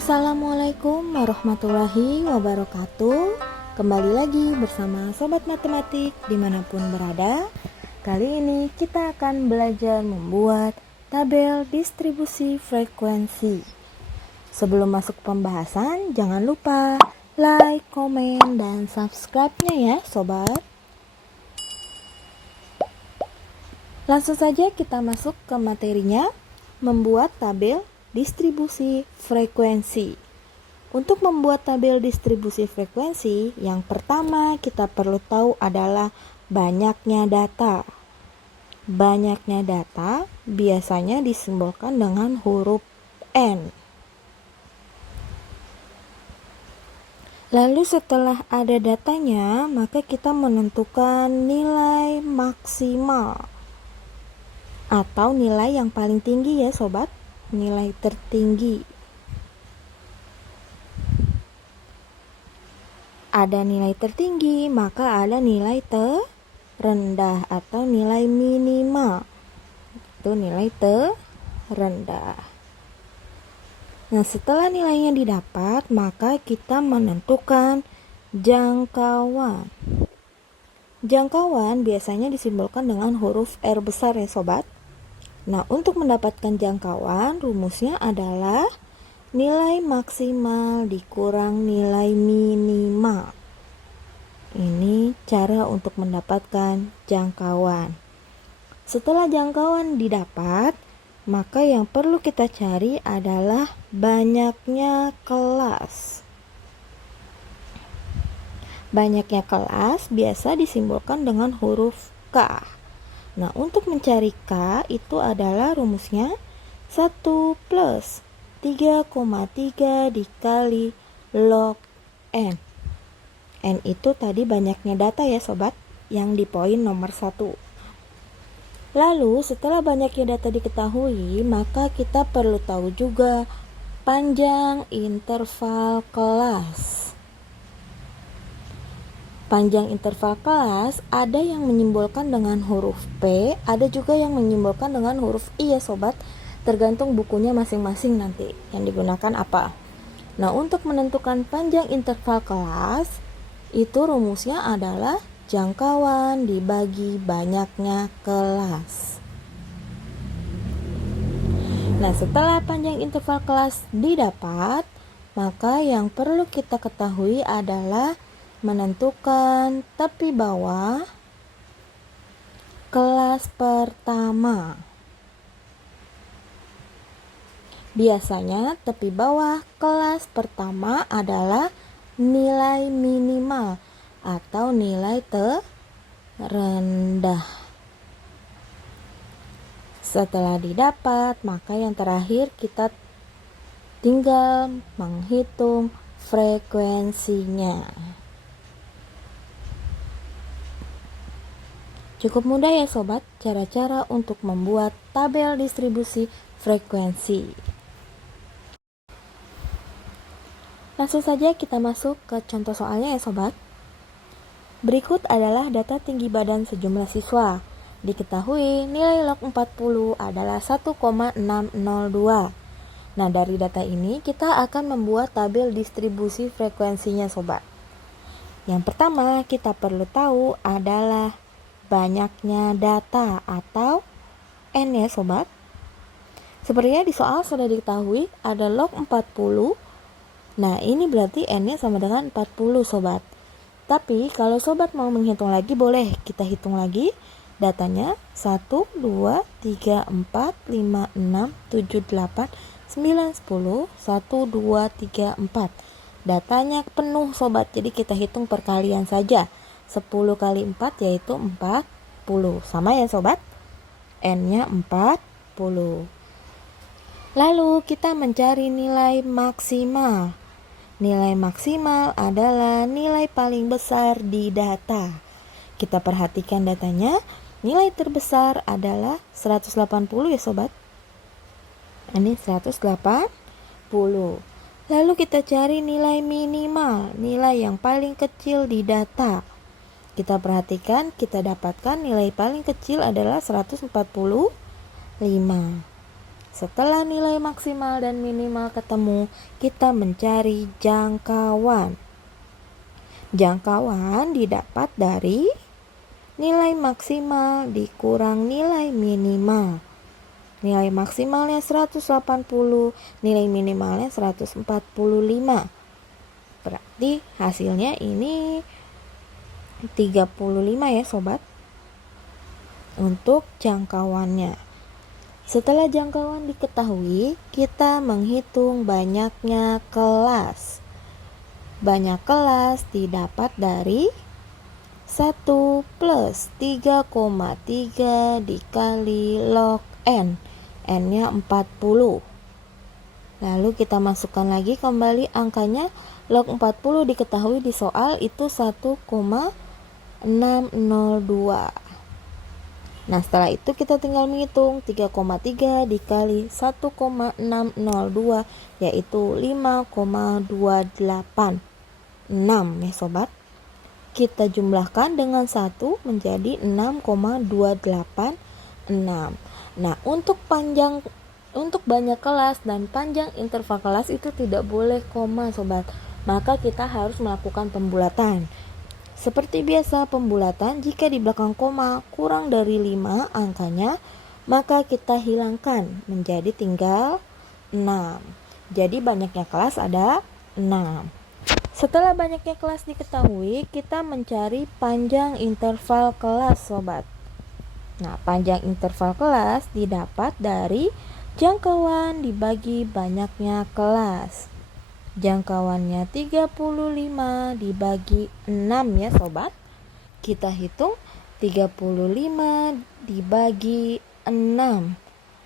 Assalamualaikum warahmatullahi wabarakatuh. Kembali lagi bersama Sobat Matematik dimanapun berada. Kali ini kita akan belajar membuat tabel distribusi frekuensi. Sebelum masuk pembahasan, jangan lupa like, komen, dan subscribe-nya ya Sobat. Langsung saja kita masuk ke materinya, membuat tabel distribusi frekuensi. Untuk membuat tabel distribusi frekuensi, yang pertama kita perlu tahu adalah banyaknya data. Banyaknya data biasanya disimbolkan dengan huruf N. Lalu setelah ada datanya, maka kita menentukan nilai maksimal atau nilai yang paling tinggi ya sobat, nilai tertinggi. Ada nilai tertinggi, maka ada nilai terendah atau nilai minimal. Itu nilai terendah. Nah, setelah nilainya didapat, maka kita menentukan jangkauan. Jangkauan biasanya disimbolkan dengan huruf R besar ya sobat. Nah, untuk mendapatkan jangkauan, rumusnya adalah nilai maksimal dikurang nilai minimal. Ini cara untuk mendapatkan jangkauan. Setelah jangkauan didapat, maka yang perlu kita cari adalah banyaknya kelas. Banyaknya kelas biasa disimbolkan dengan huruf K. Nah, untuk mencari K itu adalah rumusnya 1 plus 3,3 dikali log N. N itu tadi banyaknya data ya sobat, yang di poin nomor 1. Lalu setelah banyaknya data diketahui, maka kita perlu tahu juga panjang interval kelas. Panjang interval kelas ada yang menyimbolkan dengan huruf P, ada juga yang menyimbolkan dengan huruf I ya sobat, tergantung bukunya masing-masing nanti yang digunakan apa. Nah, untuk menentukan panjang interval kelas, itu rumusnya adalah jangkauan dibagi banyaknya kelas. Nah, setelah panjang interval kelas didapat, maka yang perlu kita ketahui adalah menentukan tepi bawah kelas pertama. Biasanya tepi bawah kelas pertama adalah nilai minimal atau nilai terendah. Setelah didapat, maka yang terakhir kita tinggal menghitung frekuensinya. Cukup mudah ya sobat, cara-cara untuk membuat tabel distribusi frekuensi. Langsung saja kita masuk ke contoh soalnya ya sobat. Berikut adalah data tinggi badan sejumlah siswa. Diketahui nilai log 40 adalah 1,602. Nah, dari data ini kita akan membuat tabel distribusi frekuensinya sobat. Yang pertama kita perlu tahu adalah banyaknya data atau N ya sobat. Sepertinya di soal sudah diketahui ada log 40. Nah, ini berarti N-nya sama dengan 40 sobat. Tapi kalau sobat mau menghitung lagi, boleh kita hitung lagi datanya 1, 2, 3, 4, 5, 6, 7, 8, 9, 10, 1, 2, 3, 4. Datanya penuh sobat, jadi kita hitung perkalian saja. 10 kali 4 yaitu 40. Sama ya sobat? N-nya 40. Lalu kita mencari nilai maksimal. Nilai maksimal adalah nilai paling besar di data. Kita perhatikan datanya. Nilai terbesar adalah 180 ya sobat. Ini 180. Lalu kita cari nilai minimal, nilai yang paling kecil di data. Kita perhatikan, kita dapatkan nilai paling kecil adalah 145. Setelah nilai maksimal dan minimal ketemu, kita mencari jangkauan. Jangkauan didapat dari nilai maksimal dikurang nilai minimal. Nilai maksimalnya 180, nilai minimalnya 145. Berarti hasilnya ini 35 ya sobat. Untuk jangkauannya. Setelah jangkauan diketahui, kita menghitung banyaknya kelas. Banyak kelas didapat dari 1 plus 3,3 dikali log N. N-nya 40. Lalu kita masukkan lagi kembali angkanya. Log 40 diketahui di soal itu 1,602. Nah, setelah itu kita tinggal menghitung 3,3 dikali 1,602 yaitu 5,286 ya sobat. Kita jumlahkan dengan 1 menjadi 6,286. Nah, untuk banyak kelas dan panjang interval kelas itu tidak boleh koma sobat. Maka kita harus melakukan pembulatan. Seperti biasa pembulatan, jika di belakang koma kurang dari 5 angkanya, maka kita hilangkan menjadi tinggal 6. Jadi banyaknya kelas ada 6. Setelah banyaknya kelas diketahui, kita mencari panjang interval kelas sobat. Nah, panjang interval kelas didapat dari jangkauan dibagi banyaknya kelas. Jangkauannya 35 dibagi 6 ya sobat. Kita hitung 35 dibagi 6.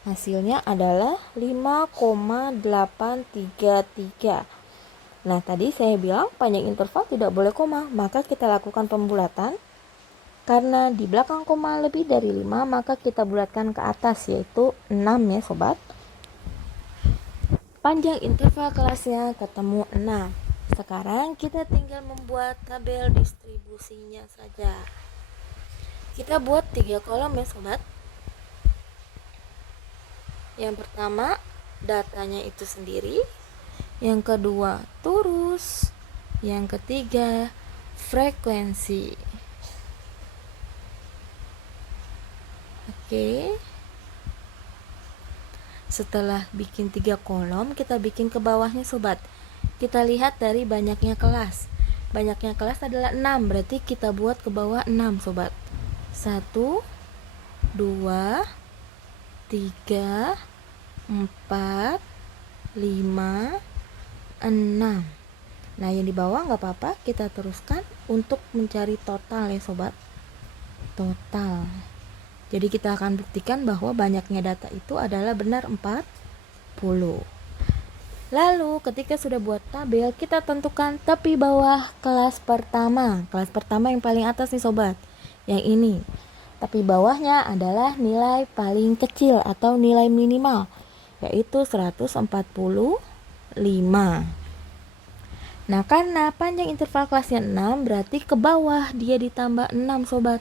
Hasilnya adalah 5,833. Nah, tadi saya bilang panjang interval tidak boleh koma, maka kita lakukan pembulatan. Karena di belakang koma lebih dari 5, maka kita bulatkan ke atas yaitu 6 ya sobat. Panjang interval kelasnya ketemu 6. Sekarang kita tinggal membuat tabel distribusinya saja. Kita buat 3 kolom ya sobat. Yang pertama datanya itu sendiri, yang kedua turus, yang ketiga frekuensi. Oke. Setelah bikin 3 kolom, kita bikin ke bawahnya sobat. Kita lihat dari banyaknya kelas. Banyaknya kelas adalah 6, berarti kita buat ke bawah 6 sobat. 1, 2, 3, 4, 5, 6. Nah, yang di bawah nggak apa-apa, kita teruskan untuk mencari total ya sobat. Total. Jadi kita akan buktikan bahwa banyaknya data itu adalah benar 40. Lalu ketika sudah buat tabel, kita tentukan tepi bawah kelas pertama. Kelas pertama yang paling atas nih sobat. Yang ini. Tepi bawahnya adalah nilai paling kecil atau nilai minimal, yaitu 145. Nah, karena panjang interval kelasnya 6, berarti ke bawah dia ditambah 6 sobat.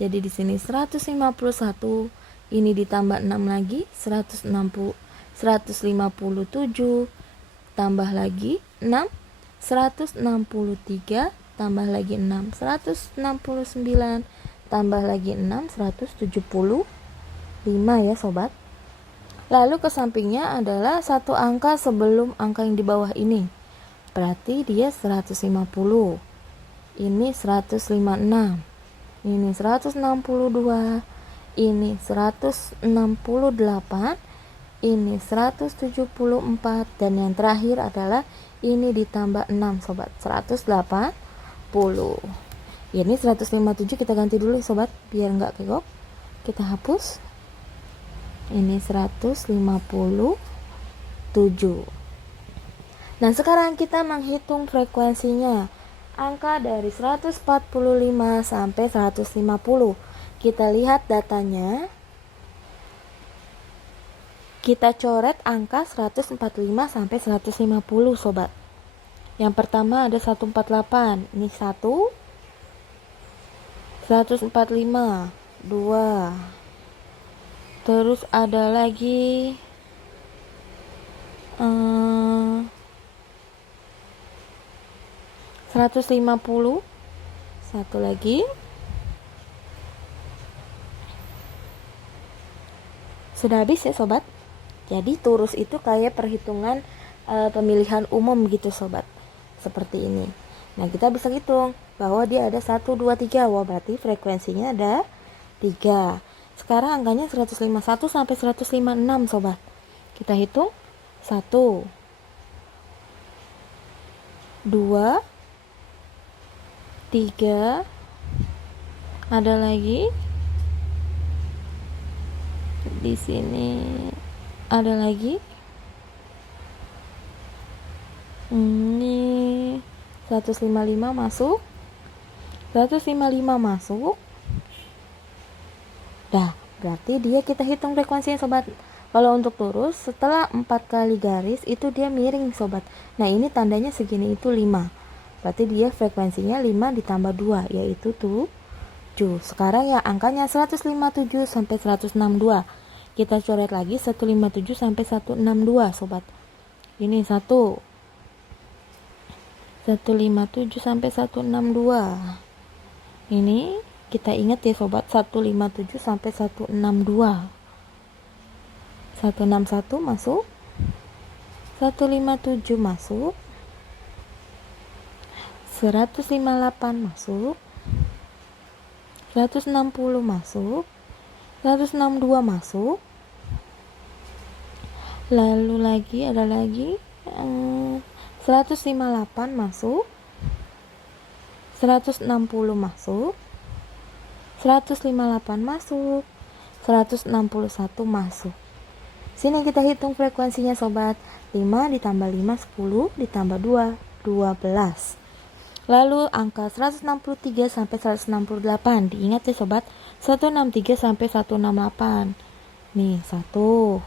Jadi di sini 151, ini ditambah 6 lagi, 160, 157, tambah lagi 6, 163, tambah lagi 6, 169, tambah lagi 6, 175 ya sobat. Lalu ke sampingnya adalah satu angka sebelum angka yang di bawah ini. Berarti dia 150. Ini 156. Ini 162, ini 168, ini 174, dan yang terakhir adalah ini ditambah 6 sobat, 180. Ini 157 kita ganti dulu sobat, biar nggak kegok. Kita hapus. Ini 157. Nah, sekarang kita menghitung frekuensinya. Angka dari 145 sampai 150. Kita lihat datanya. Kita coret angka 145 sampai 150 sobat. Yang pertama ada 148. Ini 1. 145. 2. Terus ada lagi 150. Satu lagi. Sudah habis ya sobat. Jadi turus itu kayak perhitungan pemilihan umum gitu sobat. Seperti ini. Nah kita bisa hitung bahwa dia ada 1, 2, 3. Wah berarti frekuensinya ada 3. Sekarang angkanya 151 sampai 156 sobat. Kita hitung 1, 2, 3. Ada lagi di sini, ada lagi ini 155 masuk, 155 masuk. Dah, berarti dia kita hitung frekuensinya sobat. Kalau untuk lurus setelah 4 kali garis itu dia miring sobat. Nah ini tandanya segini itu 5. Berarti dia frekuensinya 5 ditambah 2 yaitu 7. Sekarang ya angkanya 157 sampai 162. Kita coret lagi 157 sampai 162 sobat. Ini 1. 157 sampai 162. Ini kita ingat ya sobat, 157 sampai 162. 161 masuk, 157 masuk, 158 masuk, 160 masuk, 162 masuk. Lalu lagi ada lagi 158 masuk, 160 masuk, 158 masuk, 161 masuk. Sini kita hitung frekuensinya sobat. 5 ditambah 5 10 ditambah 2 12. Lalu angka 163 sampai 168. Diingat ya sobat. 163 sampai 168. Nih 1.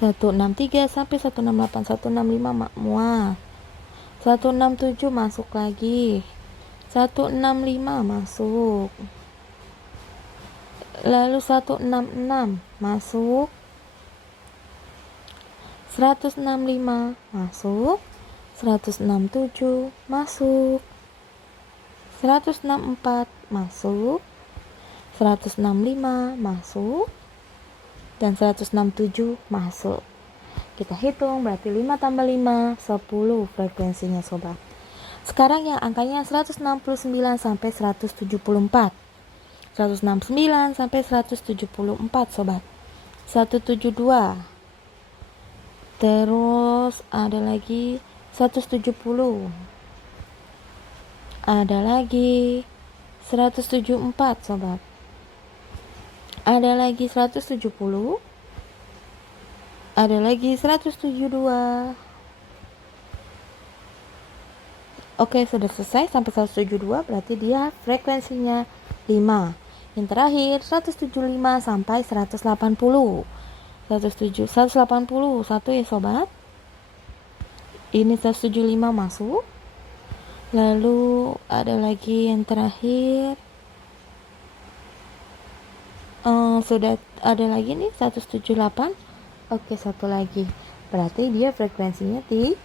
163 sampai 168, 165 muat. 167 masuk lagi. 165 masuk. Lalu 166 masuk. 165 masuk. 167 masuk. 164 masuk. 165 masuk. Dan 167 masuk. Kita hitung berarti 5 tambah 5 10 frekuensinya sobat. Sekarang yang angkanya 169 sampai 174. 169 sampai 174 sobat. 172. Terus ada lagi 170. Ada lagi 174 sobat. Ada lagi 170. Ada lagi 172. Oke, sudah selesai sampai 172, berarti dia frekuensinya 5. Yang terakhir 175 sampai 180. 180 ya sobat. Ini 175 masuk. Lalu ada lagi yang terakhir. Sudah ada lagi nih 178. Oke, satu lagi. Berarti dia frekuensinya 3.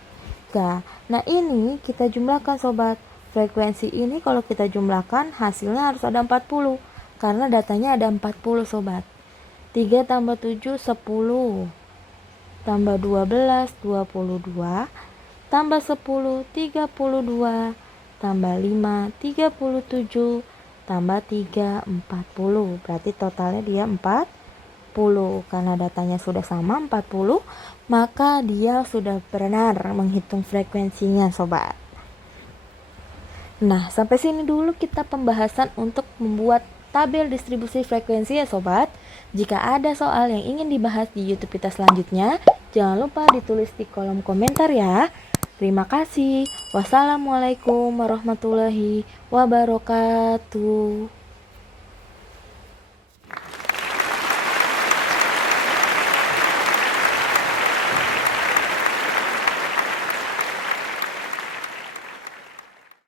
Nah, ini kita jumlahkan sobat. Frekuensi ini kalau kita jumlahkan hasilnya harus ada 40. Karena datanya ada 40 sobat. 3 tambah 7 10. Tambah 12 22. Tambah 10 32. Tambah 5 37. Tambah 3 40. Berarti totalnya dia 40. Karena datanya sudah sama 40, maka dia sudah benar menghitung frekuensinya sobat. Nah, sampai sini dulu kita pembahasan untuk membuat tabel distribusi frekuensi ya sobat. Jika ada soal yang ingin dibahas di YouTube kita selanjutnya, jangan lupa ditulis di kolom komentar ya. Terima kasih. Wassalamualaikum warahmatullahi wabarakatuh.